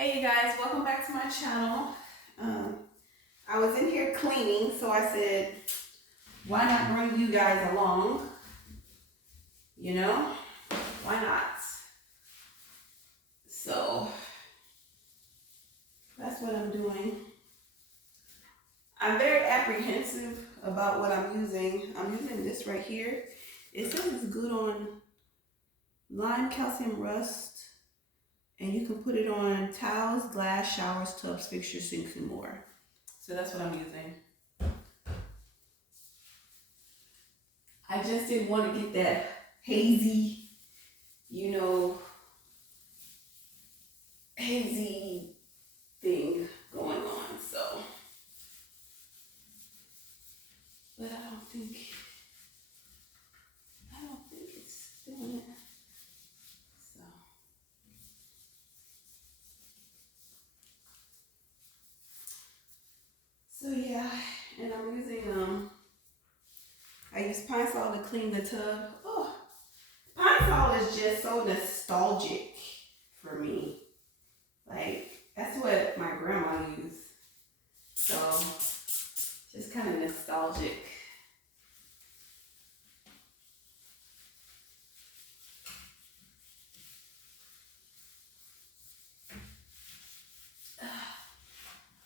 Hey you guys, welcome back to my channel. I was in here cleaning, so I said, why not bring you guys along? You know, why not? So that's what I'm doing. I'm very apprehensive about what I'm using. I'm using this right here. It says it's good on lime calcium rust, and you can put it on towels, glass, showers, tubs, fixtures, sinks, and more. So that's what I'm using. I just didn't want to get that hazy, hazy thing going on. So, but I don't think it's doing it. So yeah, and I'm using I use Pine Sol to clean the tub. Oh, Pine Sol is just so nostalgic for me. Like, that's what my grandma used. So, just kind of nostalgic.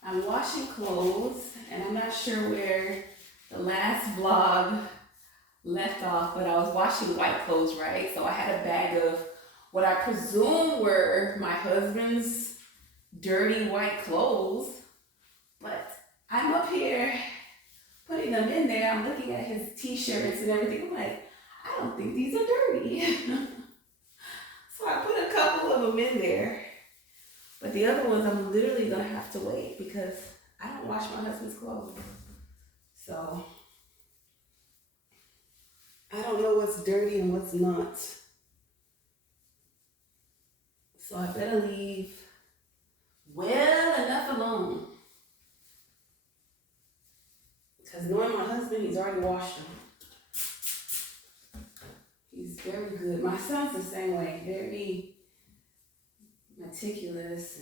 I'm washing clothes, and I'm not sure where the last vlog left off, but I was washing white clothes, right? So I had a bag of what I presume were my husband's dirty white clothes, but I'm up here putting them in there. I'm looking at his t-shirts and everything. I'm like, I don't think these are dirty. So I put a couple of them in there. But the other ones I'm literally gonna have to wait because I don't wash my husband's clothes. So I don't know what's dirty and what's not. So I better leave well enough alone. Because knowing my husband, he's already washed them. He's very good. My son's the same way, very meticulous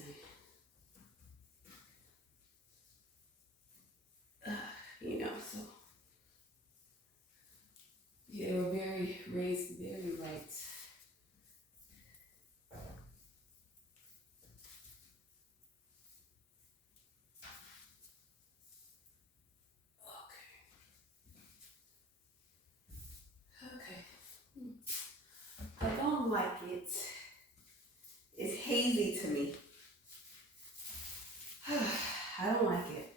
and so yeah, they were raised very right. Okay. I don't like it. It's hazy to me. I don't like it.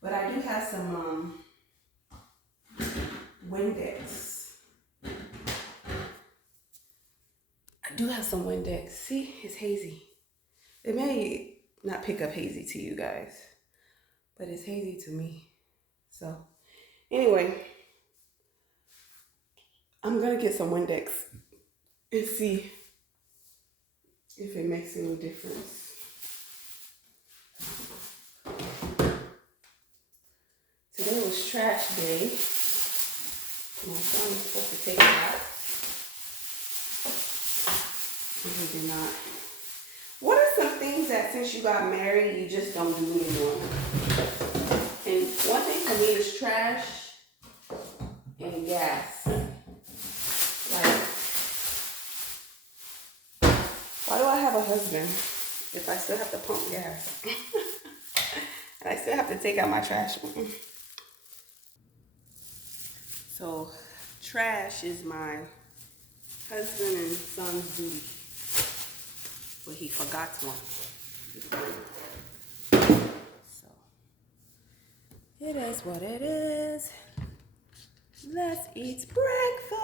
But I do have some Windex. I do have some Windex. See, it's hazy. It may not pick up hazy to you guys, but it's hazy to me. So, anyway, I'm gonna get some Windex and see if it makes any difference. Today was trash day. My son was supposed to take it out, and he did not. What are some things that since you got married, you just don't do anymore? And one thing for me is trash and gas. Like, why do I have a husband if I still have to pump gas? And I still have to take out my trash. So, trash is my husband and son's duty. But he forgot one. So, it is what it is. Let's eat breakfast.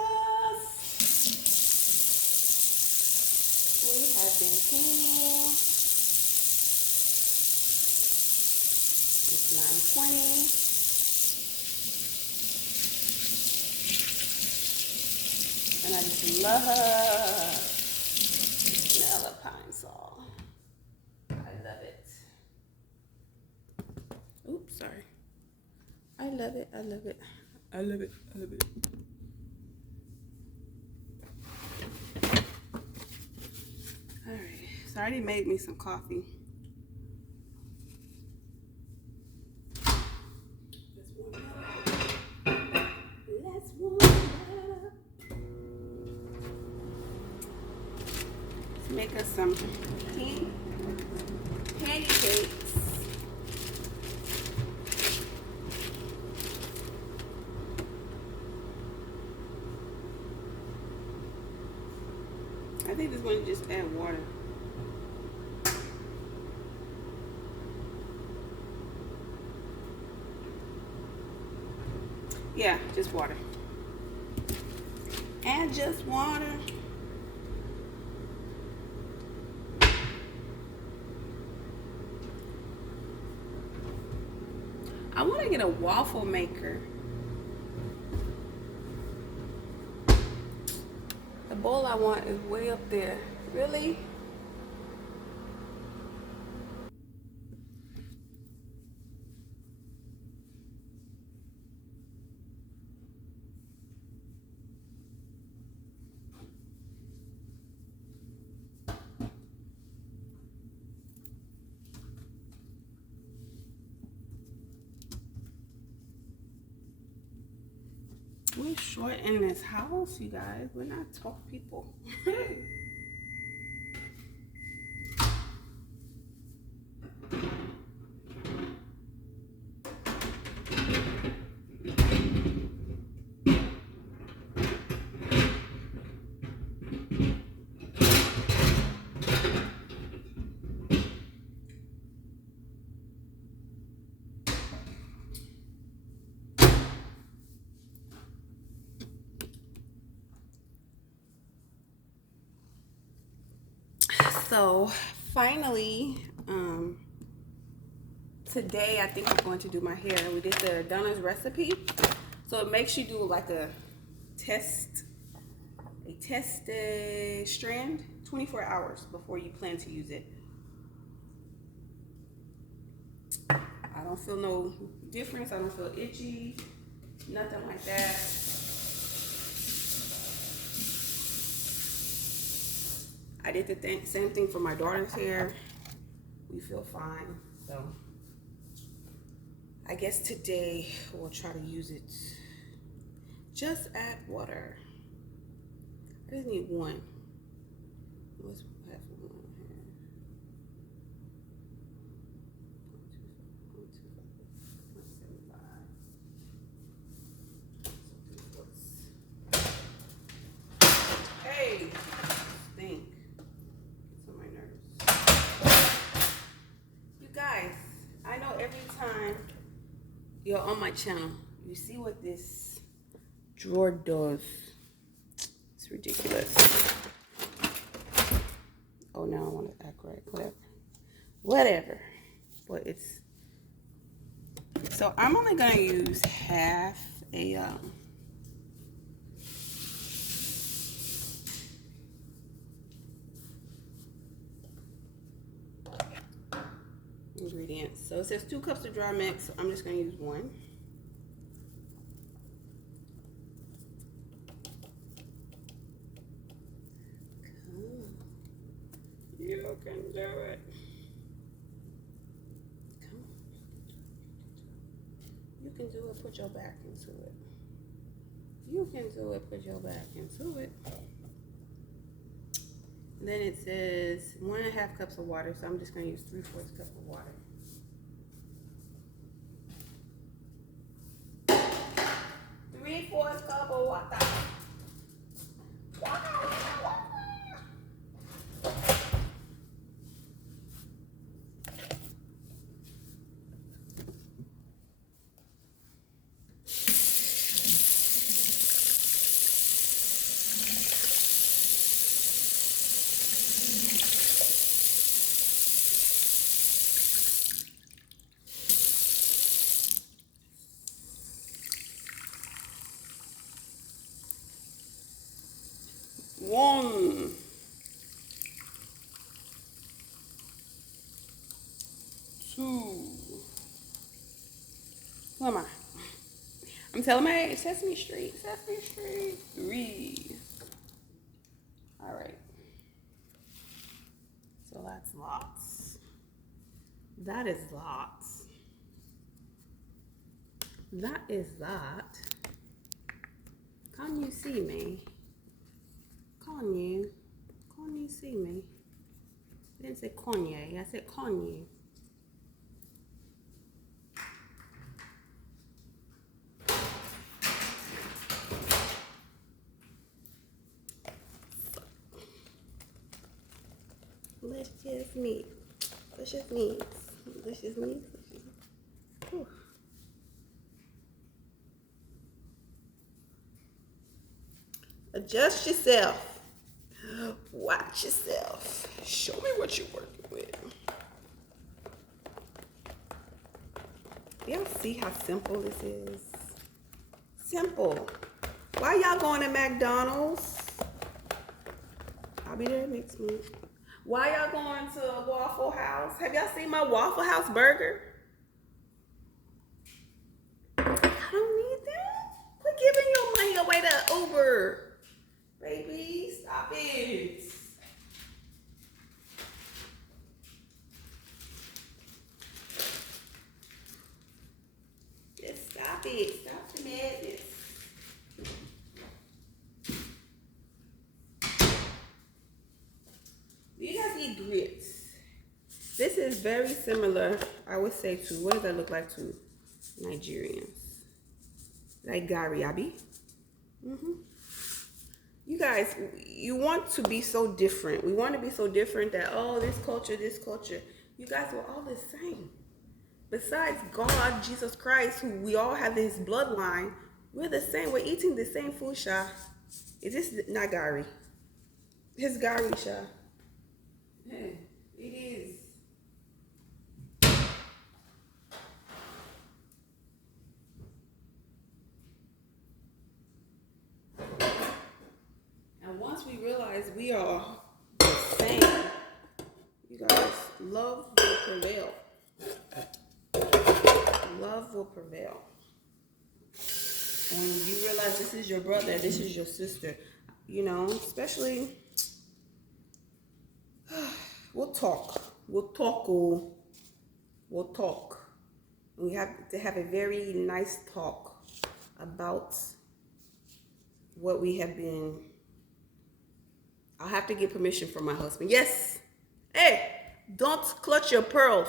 We have been cleaning. It's 9:20. And I just love the smell of Pine Sol. I love it. Oops, sorry. I love it. I love it. I love it. I love it. All right. So I already made me some coffee. us some pancakes. I think this one just add water. Yeah, just water. And just water. I want to get a waffle maker. The bowl I want is way up there. Really? We're short in this house, you guys. We're not tall people. So finally, today I think I'm going to do my hair. We did the Donna's recipe, so it makes you do like a test strand 24 hours before you plan to use it. I don't feel no difference. I don't feel itchy, nothing like that. I did the same thing for my daughter's hair. We feel fine. So I guess today we'll try to use it. Just add water. I just need one. Let's have one here. Hey, stink. It's on my nerves. You guys, I know every time you're on my channel, you see what this drawer does. It's ridiculous. Oh, now I want to act right. Whatever. But it's... So I'm only going to use half a... ingredients. So it says 2 cups of dry mix. So I'm just going to use 1. You can do it. Come on. You can do it. Put your back into it. You can do it. Put your back into it. And then it says 1.5 cups of water. So I'm just going to use 3/4 cup of water. 3/4 cup of water. One, 2. Who am I? I'm telling my age. Sesame Street. Sesame Street. 3. All right. So that's lots. That is lots. That is that. Can you see me? Can you see me? said Kanye. I said Kanye. Delicious meat. Delicious meat. Delicious meat. Whew. Adjust yourself. Watch yourself. Show me what you're working with. Y'all see how simple this is? Simple. Why y'all going to McDonald's? I'll be there next month. Why y'all going to Waffle House? Have y'all seen my Waffle House burger? I don't need that. Quit giving your money away to Uber. Baby, stop it. Just stop it. Stop the madness. Do you guys eat grits? This is very similar, I would say, to, what does that look like to Nigerians? Like gari, abi? You guys, you want to be so different. We want to be so different that, oh, this culture, this culture. You guys are all the same. Besides God, Jesus Christ, who we all have this bloodline, we're the same. We're eating the same food, Sha. Is this not gari? It's gari, Sha. Yeah, it is. And once we realize we are the same, you guys, love will prevail. Love will prevail. When you realize this is your brother, this is your sister, you know, especially, we'll talk. We'll talk. We have to have a very nice talk about what we have been. I'll have to get permission from my husband. Yes. Hey, don't clutch your pearls.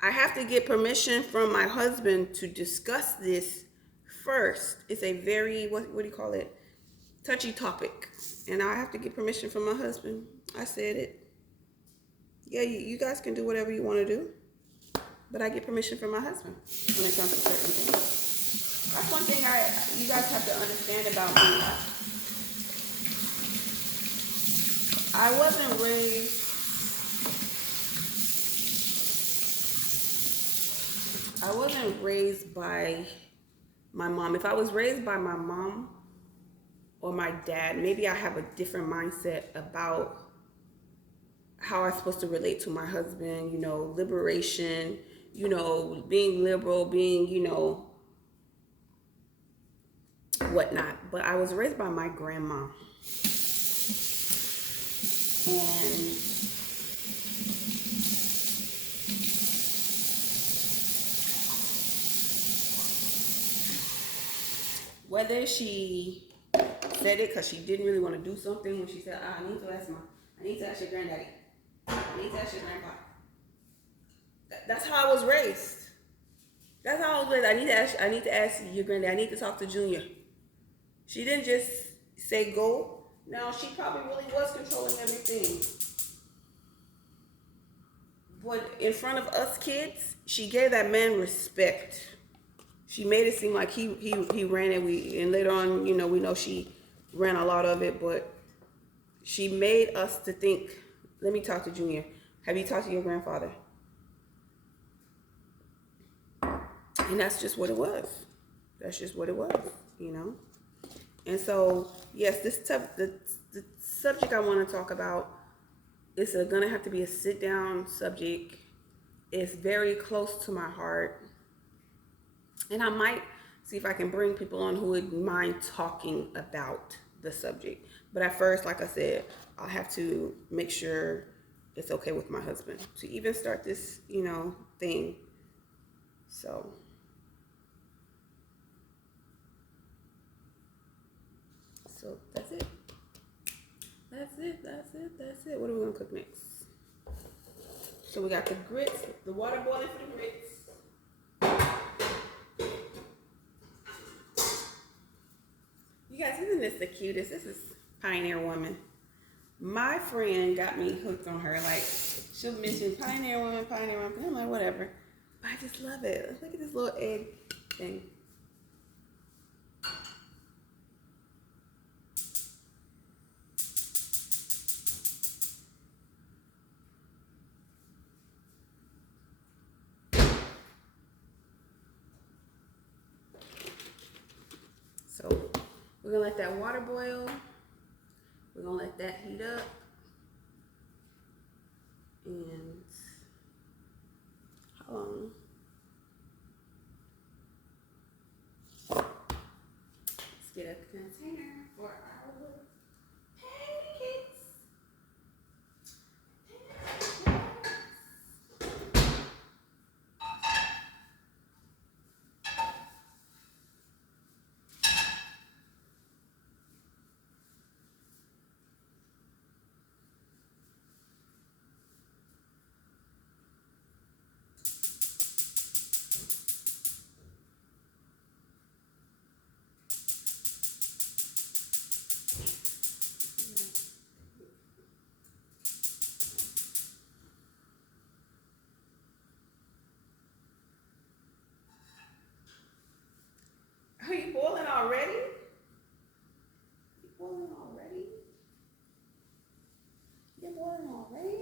I have to get permission from my husband to discuss this first. It's a very, what do you call it? Touchy topic. And I have to get permission from my husband. I said it. Yeah, you guys can do whatever you want to do. But I get permission from my husband when it comes to certain things. That's one thing you guys have to understand about me. I wasn't raised by my mom. If I was raised by my mom or my dad, maybe I have a different mindset about how I'm supposed to relate to my husband, you know, liberation, you know, being liberal, being, you know, whatnot. But I was raised by my grandma. And whether she said it because she didn't really want to do something, when she said, I need to ask your granddaddy. I need to ask your grandpa. That's how I was raised. That's how I was raised. I need to ask your granddad. I need to talk to Junior. She didn't just say go. Now, she probably really was controlling everything. But in front of us kids, she gave that man respect. She made it seem like he ran it. And later on, you know, we know she ran a lot of it, but she made us to think, let me talk to Junior. Have you talked to your grandfather? And that's just what it was. That's just what it was, you know? And so, yes, the subject I want to talk about is going to have to be a sit-down subject. It's very close to my heart. And I might see if I can bring people on who would mind talking about the subject. But at first, like I said, I'll have to make sure it's okay with my husband to even start this, you know, thing. So that's it. That's it. What are we going to cook next? So we got the grits, the water boiling for the grits. You guys, isn't this the cutest? This is Pioneer Woman. My friend got me hooked on her. Like, she'll mention Pioneer Woman, Pioneer Woman. And I'm like, whatever. But I just love it. Look at this little egg thing. So we're gonna let that water boil. We're gonna let that heat up. And how long? Let's get a container for our little pancakes. Are you boiling already? You boiling already? You're boiling already?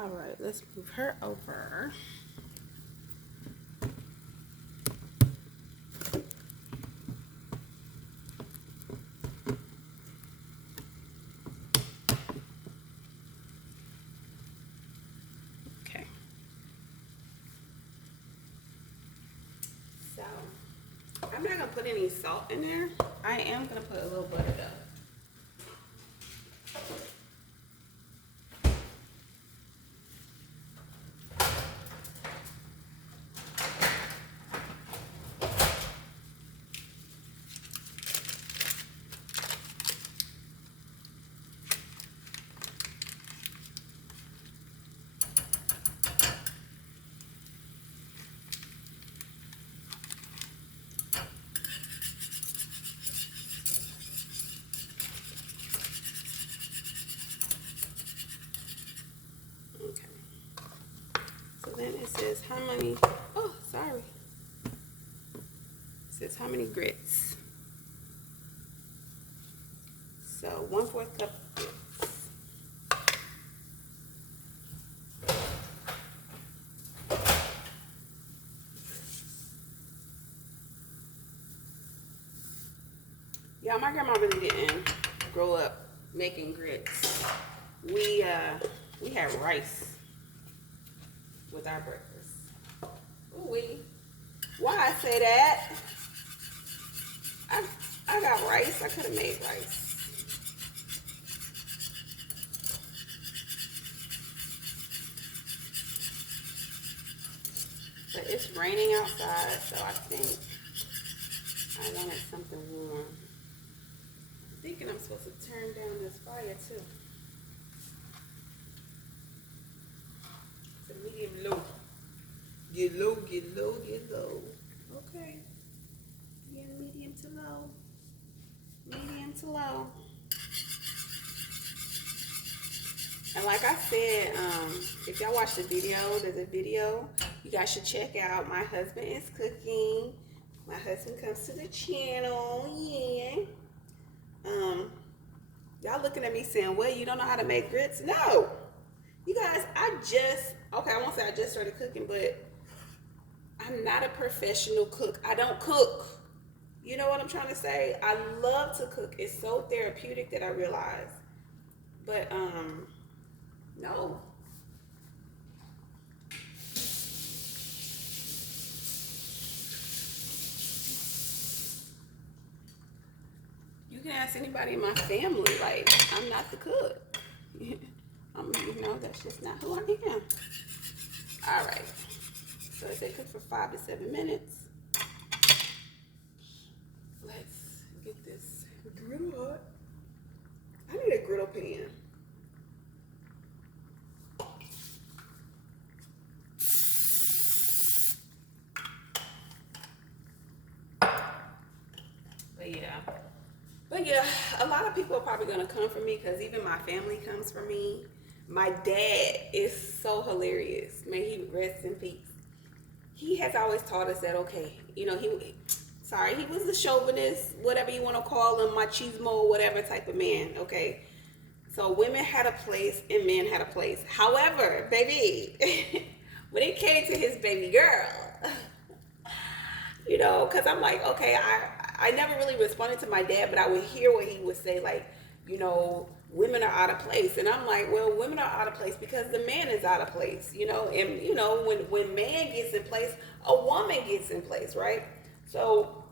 All right, let's move her over. Okay. So, I'm not gonna put any salt in there. I am gonna put a little butter though. Then it says how many, oh, sorry. It says how many grits. So 1/4 cup of grits. Yeah, my grandma really didn't grow up making grits. We had rice with our breakfast. Ooh-wee. Why I say that? I got rice. I could have made rice. But it's raining outside, so I think I wanted something warm. I'm thinking I'm supposed to turn down this fire too. To medium low. Get low, get low, get low. Okay. Yeah, medium to low. Medium to low. And like I said, if y'all watch the video, there's a video you guys should check out. My husband is cooking. My husband comes to the channel. Yeah. Y'all looking at me saying, well, you don't know how to make grits? No. You guys, I won't say I just started cooking, but I'm not a professional cook. I don't cook. You know what I'm trying to say? I love to cook. It's so therapeutic that I realize. But, no. ask anybody in my family. Like, I'm not the cook. That's just not who I am. All right. So it said cook for 5 to 7 minutes. Let's get this griddle hot. I need a griddle pan. But yeah, a lot of people are probably gonna come for me because even my family comes for me. My dad is so hilarious. May he rest in peace. He has always taught us that, okay, he was the chauvinist, whatever you want to call him, machismo, whatever type of man, okay? So women had a place and men had a place. However, baby, when it came to his baby girl, because I'm like, okay, I never really responded to my dad, but I would hear what he would say, like, women are out of place. And I'm like, well, women are out of place because the man is out of place, and, when man gets in place, a woman gets in place, right? So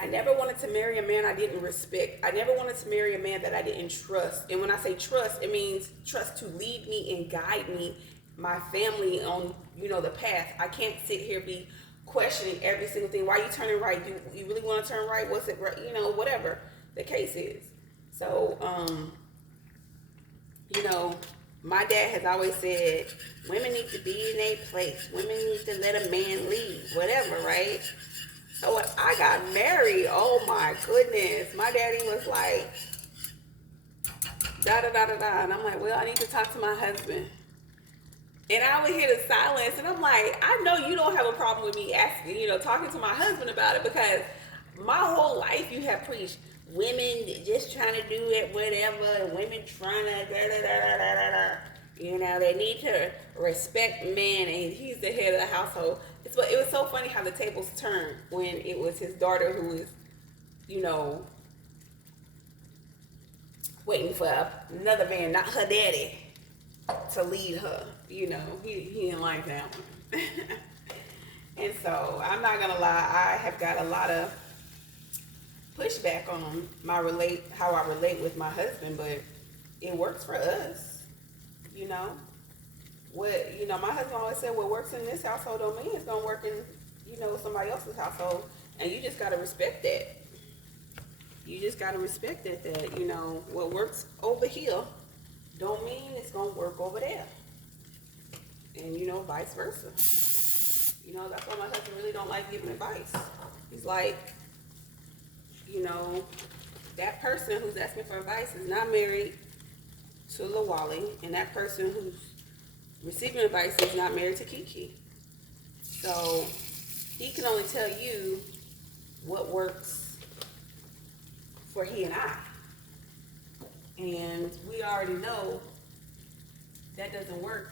I never wanted to marry a man I didn't respect. I never wanted to marry a man that I didn't trust. And when I say trust, it means trust to lead me and guide me, my family on, the path. I can't sit here be questioning every single thing. Why are you turning right? You really want to turn right? What's it, whatever the case is. So, my dad has always said, women need to be in a place. Women need to let a man lead, whatever, right? So when I got married, oh my goodness, my daddy was like, da da da da da. And I'm like, well, I need to talk to my husband. And I would hear the silence, and I'm like, I know you don't have a problem with me asking, talking to my husband about it, because my whole life you have preached women just trying to do it, whatever, and women trying to da da da da da da. They need to respect men, and he's the head of the household. It was so funny how the tables turned when it was his daughter who was, waiting for another man, not her daddy, to lead her. He didn't like that one. And so I'm not gonna lie, I have got a lot of pushback on how I relate with my husband, but it works for us. My husband always said, what works in this household don't mean it's gonna work in somebody else's household, and you just gotta respect that. You just gotta respect that what works over here don't mean it's gonna work over there, and vice versa. That's why my husband really don't like giving advice. He's like, that person who's asking for advice is not married to Lawali, and that person who's receiving advice is not married to Kiki. So he can only tell you what works for he and I. And we already know that doesn't work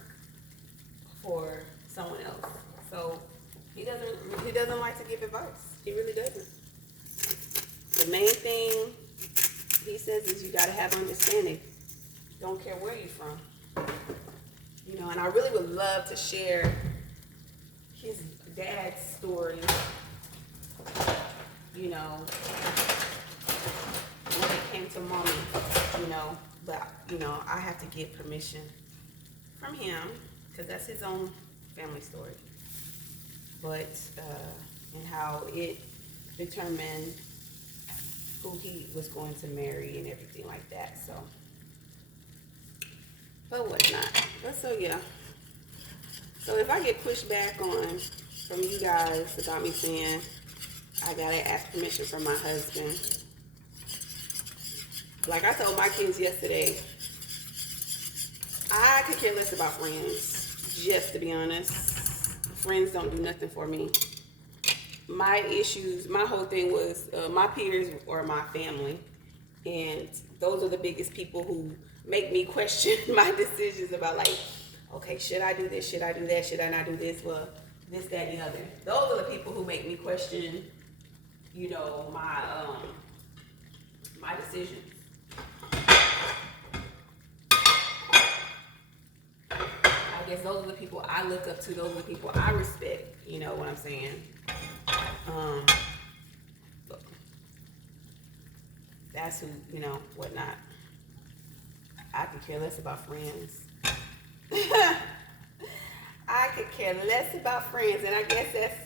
for someone else. So he doesn't like to give advice. He really doesn't. The main thing he says is you gotta have understanding. Don't care where you're from. And I really would love to share his dad's story. When it came to mommy, but I have to get permission from him because that's his own family story. But and how it determined who he was going to marry and everything like that. So, but whatnot. But so yeah. So if I get pushed back on from you guys about me saying I gotta ask permission from my husband, like I told my kids yesterday, I could care less about friends, just to be honest. Friends don't do nothing for me. My issues, my whole thing was my peers or my family, and those are the biggest people who make me question my decisions about, like, okay, should I do this, should I do that, should I not do this, well, this, that, and the other. Those are the people who make me question, my decisions. I guess those are the people I look up to, those are the people I respect, you know what I'm saying? as who, you know, whatnot. I could care less about friends. I could care less about friends, and I guess that's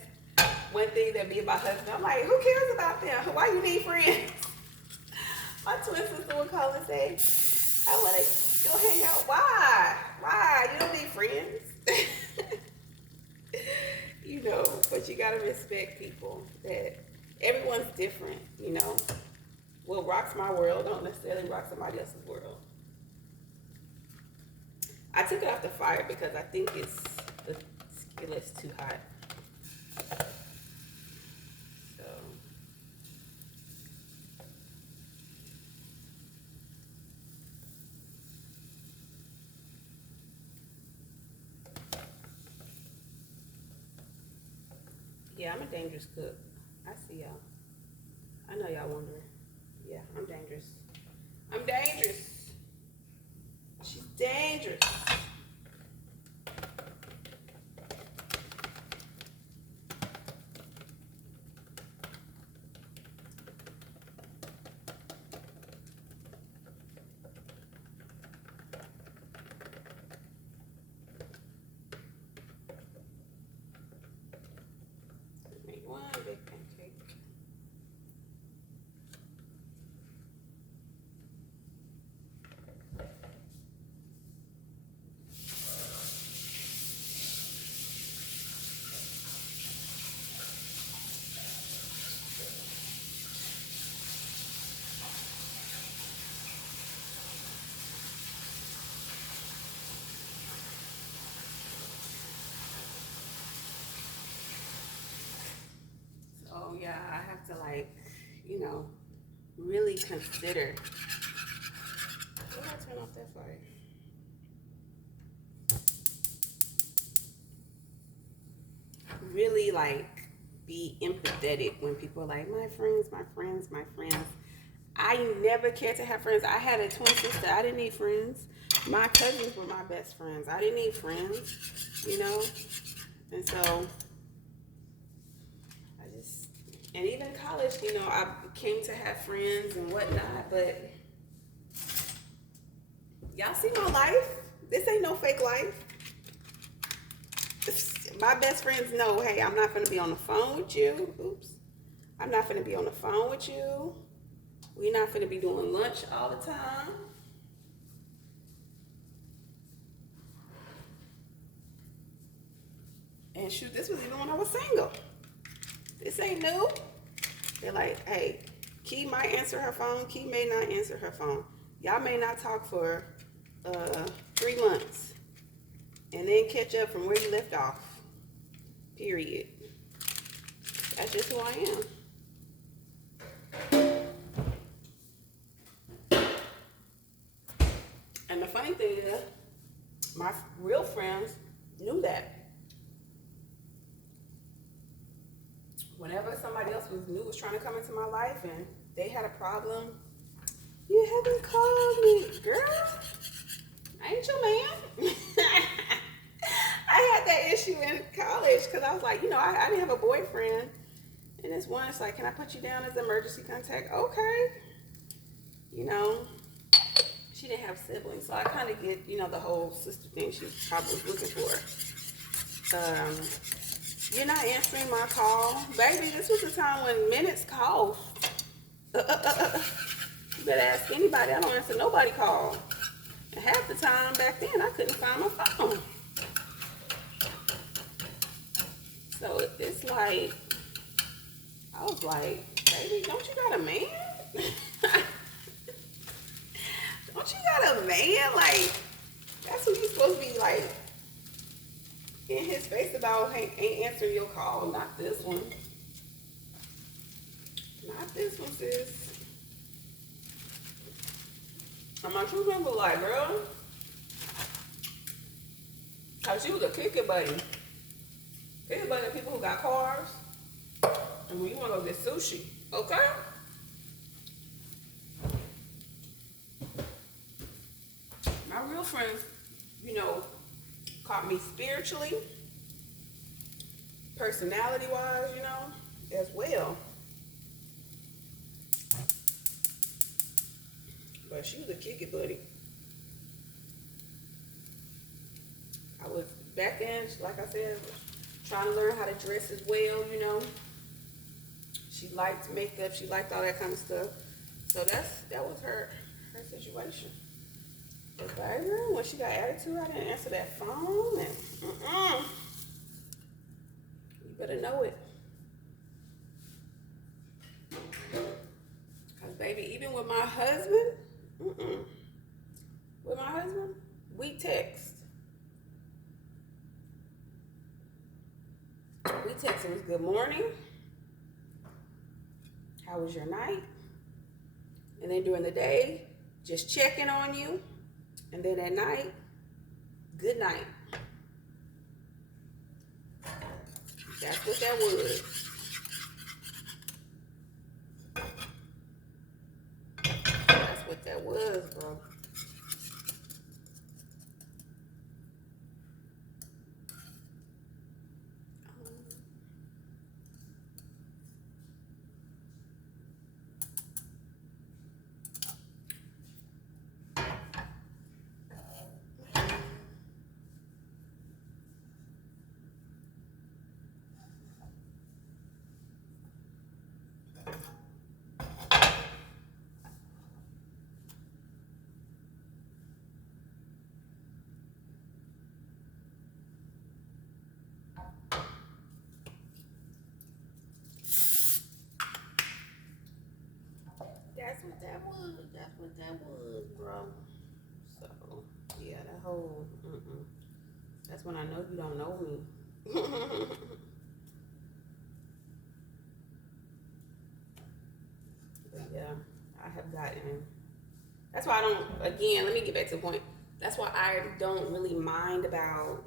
one thing that me and my husband, I'm like, who cares about them? Why you need friends? My twin sister would call and say, I want to go hang out. Why? Why? You don't need friends. You know, but you gotta respect people. That everyone's different, you know. What rocks my world don't necessarily rock somebody else's world. I took it off the fire because I think the skillet's too hot. So yeah, I'm a dangerous cook. I see y'all. I know y'all wondering. Yeah, I'm dangerous. I'm dangerous. She's dangerous. Make one big pancake. So yeah, I have to like, you know, really consider. Why did I turn off that fire? Really like be empathetic when people are like, my friends, my friends, my friends. I never cared to have friends. I had a twin sister. I didn't need friends. My cousins were my best friends. I didn't need friends, you know? And so and even in college, you know, I came to have friends and whatnot, but y'all see my life? This ain't no fake life. My best friends know, hey, I'm not gonna be on the phone with you. Oops. I'm not gonna be on the phone with you. We're not gonna be doing lunch all the time. And shoot, this was even when I was single. This ain't new. They're like, hey, Key might answer her phone. Key may not answer her phone. Y'all may not talk for 3 months. And then catch up from where you left off. Period. That's just who I am. And the funny thing is, my real friends knew that. Whenever somebody else was trying to come into my life and they had a problem, you haven't called me, girl. I ain't your man. I had that issue in college because I was like, you know, I didn't have a boyfriend. And this one, it's like, can I put you down as emergency contact? Okay. You know, she didn't have siblings, so I kind of get, you know, the whole sister thing she probably was looking for. You're not answering my call. Baby, this was a time when minutes cost. You better ask anybody. I don't answer nobody call. And half the time back then, I couldn't find my phone. So it's like, I was like, baby, don't you got a man? Don't you got a man? Like, that's who you supposed to be like in his face about, hey, ain't answering your call. Not this one. Not this one, sis. And my true friend was like, girl, how she was a picket buddy. Picket buddy of people who got cars. And when you want to go get sushi, okay? My real friends, you know, caught me spiritually, personality-wise, you know, as well. But she was a kick it buddy. I was back in, like I said, trying to learn how to dress as well, you know. She liked makeup, she liked all that kind of stuff. So that was her situation. But baby, when she got attitude, I didn't answer that phone. And you better know it. Cause baby, even with my husband, we text. We text. It was good morning. How was your night? And then during the day, just checking on you. And then at night, good night. That's what that was. That's what that was, bro. That's what that was, bro. So, yeah, that whole, that's when I know you don't know me. But yeah, I have gotten, that's why I don't, again, let me get back to the point. That's why I don't really mind about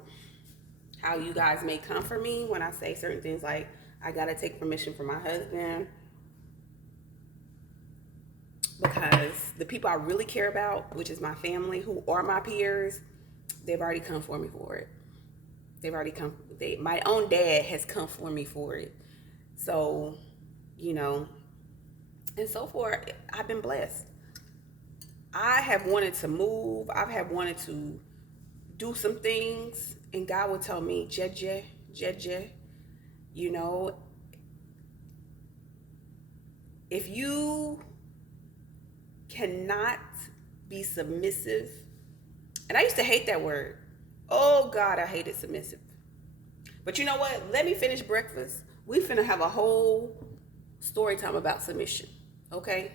how you guys may come for me when I say certain things like, I gotta take permission from my husband. Because the people I really care about, which is my family, who are my peers, they've already come for me for it. They've already come, my own dad has come for me for it. So, you know, and so far, I've been blessed. I have wanted to move. I have wanted to do some things, and God would tell me, Jeje, you know, if you cannot be submissive, and I used to hate that word. Oh God, I hated submissive. But you know what? Let me finish breakfast. We finna have a whole story time about submission, okay?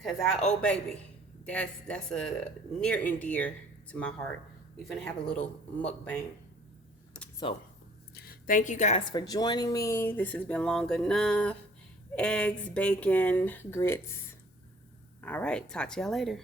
Cause baby, that's a near and dear to my heart. We finna have a little mukbang. So, thank you guys for joining me. This has been long enough. Eggs, bacon, grits. All right, talk to y'all later.